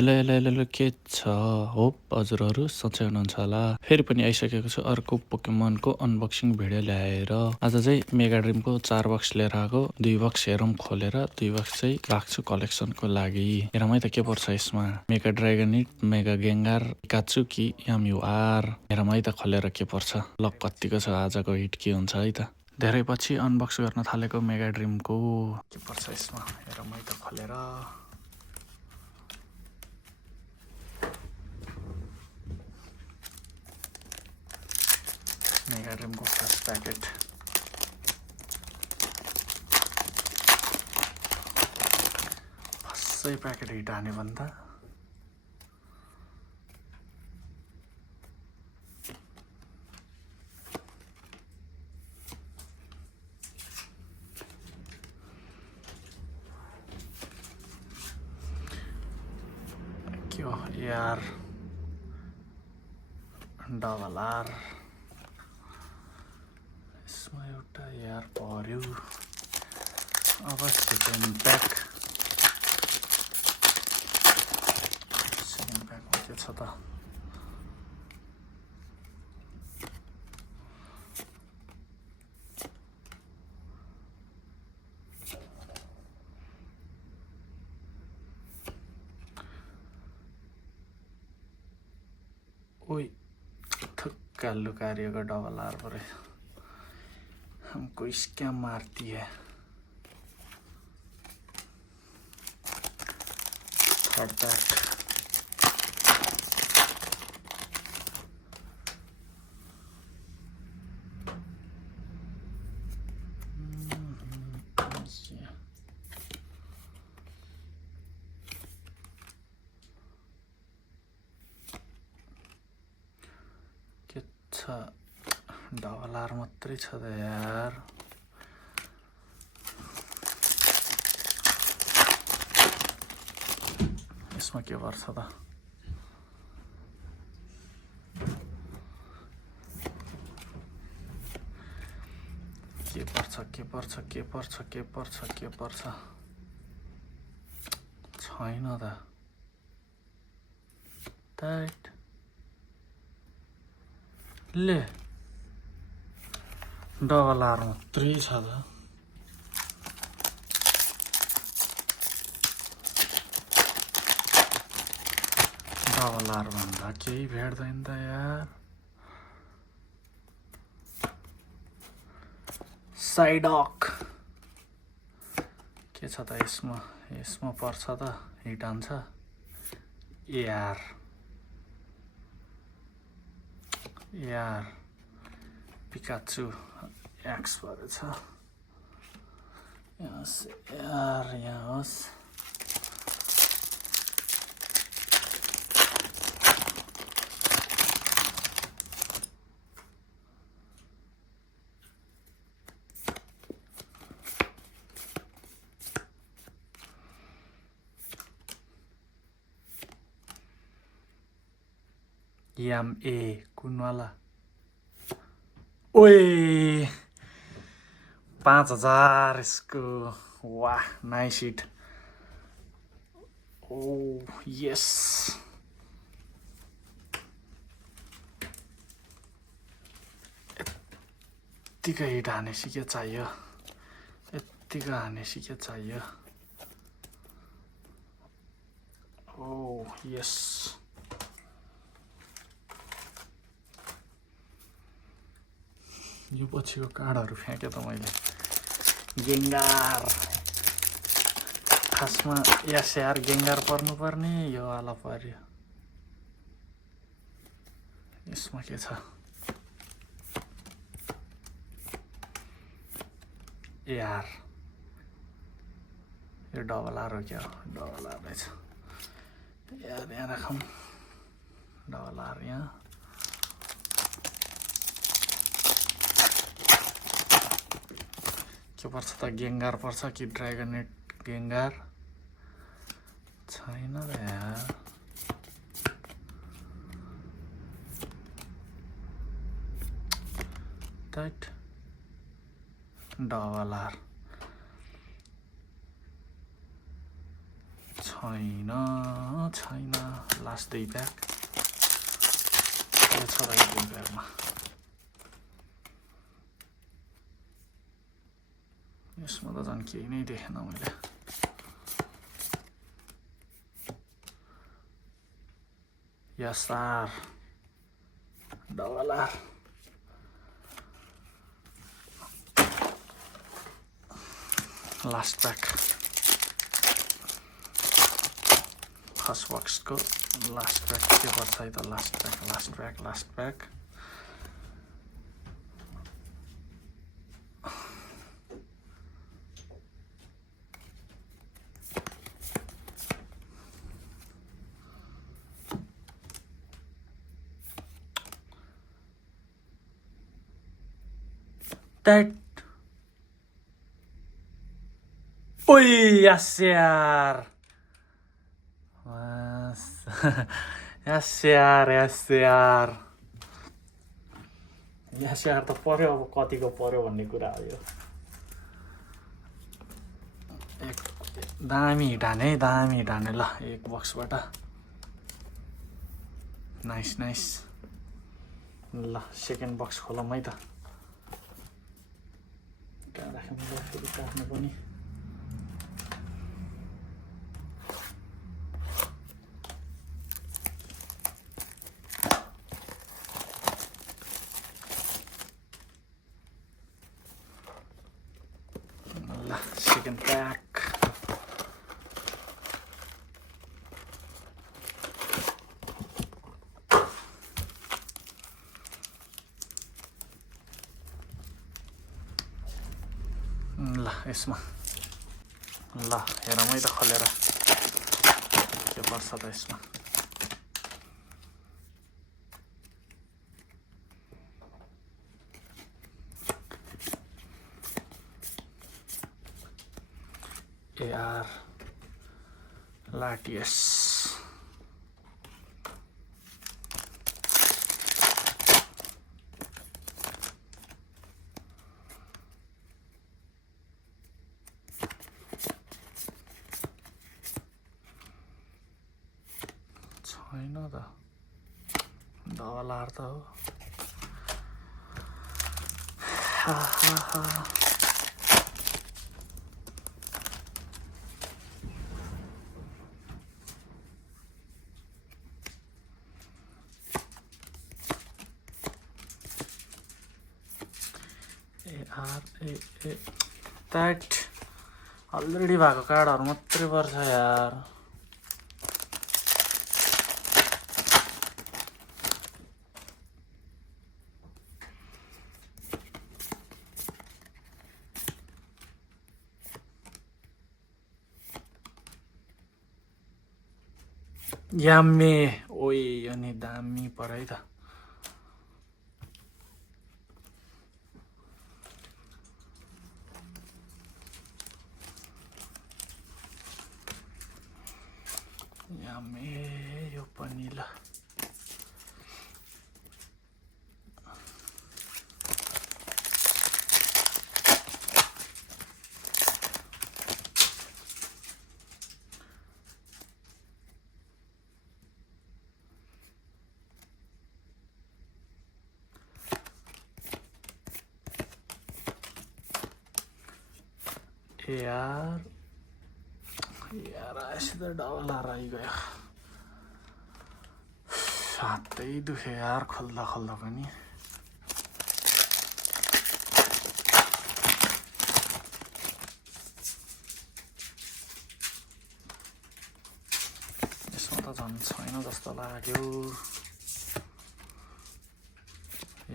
Hello hello hello hello, के छ? Hope हजुरहरू सन्चै हुनुहुन्छ होला। फेरि पनि आइसकेको छु अर्को पोकेमनको अनबक्सिङ भिडियो ल्याएर। आज चाहिँ मेगा ड्रिमको 4 बक्स लिएर आएको। 2 बक्स हेरौँ खोलेर, 2 बक्स चाहिँ राख्छु कलेक्सनको लागि। हेरौँ है त के पर्छ यसमा। मेगा ड्रागनिट, मेगा गेङ्गार, पिकाचु कि याम्युआर। हेरौँ है त खोलेर के पर्छ। लक कत्तिको छ आजको हिट के हुन्छ है त। धेरै पछि अनबक्स गर्न थालेको मेगा ड्रिमको के पर्छ यसमा। हेरौँ है त खोलेर। मेगा ड्रिमको फर्स्ट प्याकेट। फर्स्टै प्याकेट हिट हाने भन्दा के हो यार, डबल आर। यसमा एउटा यार पर्यो। अब सेकेन्ड प्याक। सेकेन्ड प्याकमा के छ त? ओइ थुक्का लुकारिएको डबल आर पर हमको स्कैम मारती है। Third pack. के छ? डबल आर मात्रै छ त यार। यसमा के पर्छ त? के पर्छ के पर्छ के पर्छ के पर्छ के पर्छ? छैन त। टाइट ले डबल आर मात्रै छ त। डबल आर भन्दा केही भेट्दैन त यार। साइडक के छ त यसमा? यसमा पर्छ त हिट हान्छ यार। यार पिकाचु एक्स भएछ यार। यहाँ होस्। याम ए कुनवाला। ओए 5000 इसको। वाह नाइस हिट। ओ यस। यत्तिको हिट हानेसी के चाहियो? यत्तिको हानेसी के चाहियो? ओ यस। यो पछिको कार्डहरू फ्याँके त मैले। गेङ्गार खासमा यस यार, गेङ्गार पर्नुपर्ने यो वाला पर्यो। यसमा के छ? यार यो डबल आर हो क्या? डबल आर रहेछ यार। यहाँ राखौँ डबल आर यहाँ। के पर्छ त? गेङ्गार पर्छ कि ड्रागनेट गेङ्गार? छैन त यार। टाइट डबल आर छैन छैन। लास्ट 2 प्याक यो छ र 2 प्याकमा यसमा त झन् केही नै देखेन मैले yes sir double R last pack first बक्सको लास्ट प्याक के पर्छ है त लास्ट प्याक That ओइ यस यार त पर्यो अब कतिको पर्यो भन्ने कुरा हो यो दामी हिटाने ल एक बक्सबाट नाइस ल सेकेन्ड बक्स खोलौँ है त कहाँ राख्नु काट्नु पनि Second pack. ल यसमा ल हेरौँ है त खोलेर के पर्छ त यसमा AR Latias छैन त डबल आर त हो That अलरेडी भएको कार्डहरु मात्रै पर्छ यार याम्मे ओइ यो नि दामी पराइ त याम्मे यो पनि ल यार ऐसे त डबल आर आइगयो हातै दुखे यार खोल्दा पनि यसमा त झन् छैन जस्तो लाग्यो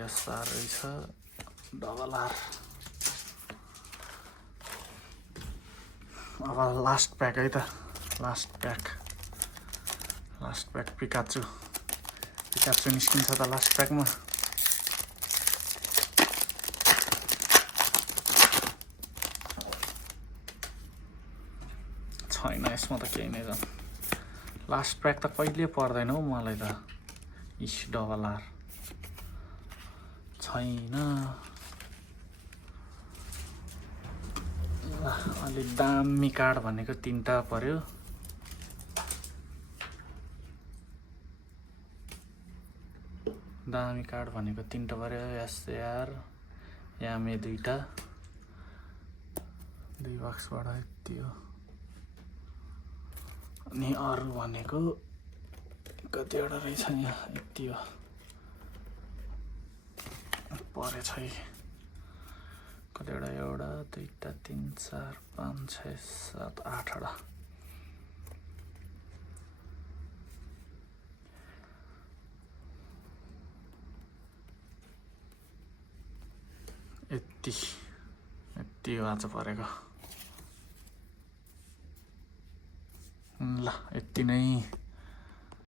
यस आर रहेछ डबल आर अब लास्ट प्याक है त लास्ट प्याक पिकाचु निस्किन्छ त लास्ट प्याकमा छैन यसमा त केही नै झन् लास्ट प्याक त कहिले पर्दैन हौ मलाई त इस डबल आर छैन अलि दामी कार्ड भनेको 3टा पर्यो दामी कार्ड भनेको 3टा पऱ्यो एसआर यामे 2टा 2 बक्सबाट यति हो अनि अरू भनेको कतिवटा रहेछ यहाँ यति हो परेछ है कतिवटा एउटा 2टा 3 4 5 6 7 8वटा यति हो आज परेको ल यति नै